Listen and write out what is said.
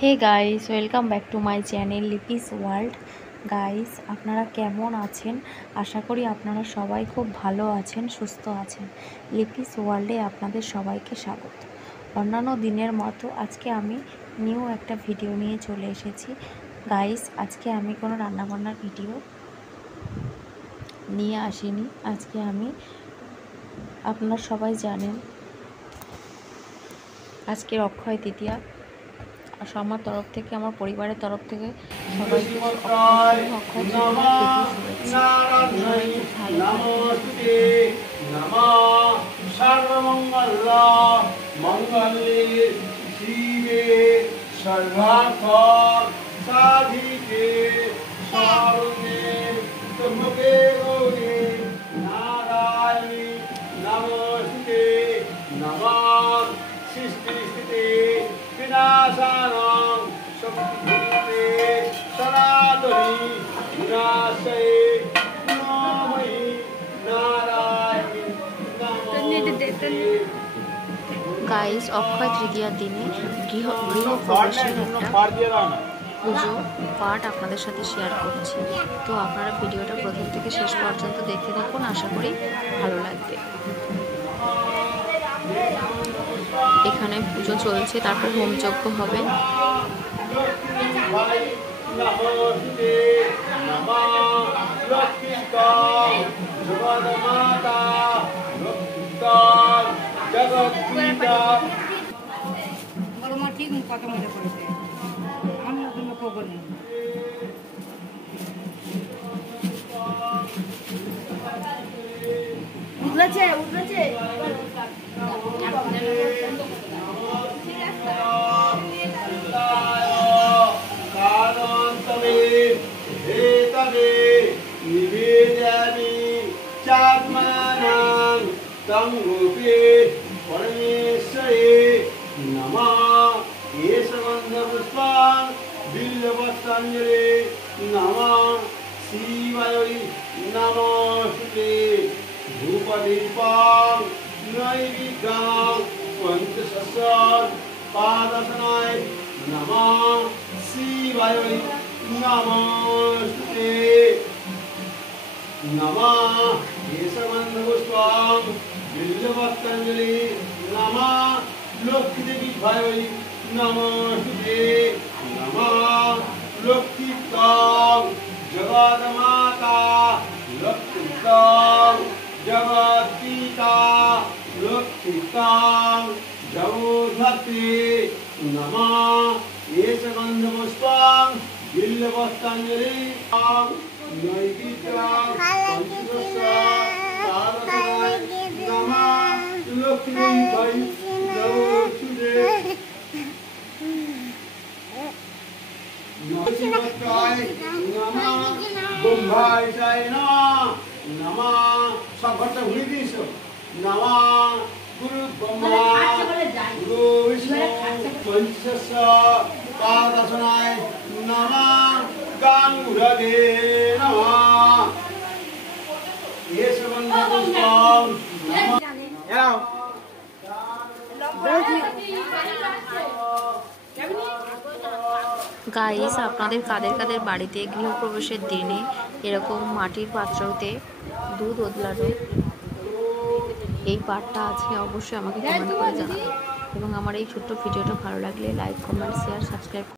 Hey guys, welcome back to my channel Lipi's world. Guys, আপনারা কেমন আছেন? আশা করি আপনারা সবাই খুব ভালো আছেন, সুস্থ আছেন। লিপিস ওয়ার্ল্ডে আপনাদের সবাইকে স্বাগত। অন্যান্য দিনের মতো আজকে আমি নিউ একটা ভিডিও নিয়ে চলে এসেছি। গাইস, আজকে আমি কোনো রান্নাবান্নার ভিডিও নিয়ে আসিনি। আজকে আমি, আপনারা সবাই জানেন, আজকের অক্ষয় তৃতীয়া। আমার তরফ থেকে, আমার পরিবারের তরফ থেকে সবাইকে অক্ষয় তৃতীয়ার শুভেচ্ছা। সবাই খুব ভালো গাইস, অক্ষয় তৃতীয়ার দিনে গৃহপ্রবেশের একটা পুজো পাঠ আপনাদের সাথে শেয়ার করছি। তো আপনারা ভিডিওটা প্রথম থেকে শেষ পর্যন্ত দেখতে থাকুন, আশা করি ভালো লাগবে। এখানে পুজো চলছে, তারপর হোমযজ্ঞ হবে। ঠিক কথা মনে করেছে আমার জন্য খবর নেই। উঠলেছে উঠলেছে बिल्वस्तांजलि नमः शिवाय नमस्ते धूपदीपं नैवेद्यं पंचशस्त्र पादसनाय नमः शिवाय नमस्ते नमः केशवन्दपुष्पं बिल्वस्तांजलि नमः लक्ष्मीदेवीभ्याय नमस्ते नमः लक्ष्मीकां जगन्माता लक्ष्मीकां जगत्पिता लक्ष्मीकां जगोधत्ते नमः केशवन्दपुष्पं बिल्वस्तांजलि नैवेद्यं पंचदश पादसनाय नमः लक्ष्मीभ्याय गुरु ब्रह्मा गुरु विष्णु पंचदश पादसनाय नमः गांगुरगे नमः केशवन्दपुष्पं গাইস, আপনাদের কাদের কাদের বাড়িতে গৃহপ্রবেশের দিনে এরকম মাটির পাত্রতে দুধ ওদলানো এই পাঠটা আছে, অবশ্যই আমাকে কমেন্ট করে জানাবেন। এবং আমার এই ছোট্ট ভিডিওটা ভালো লাগলে লাইক, কমেন্ট, শেয়ার, সাবস্ক্রাইব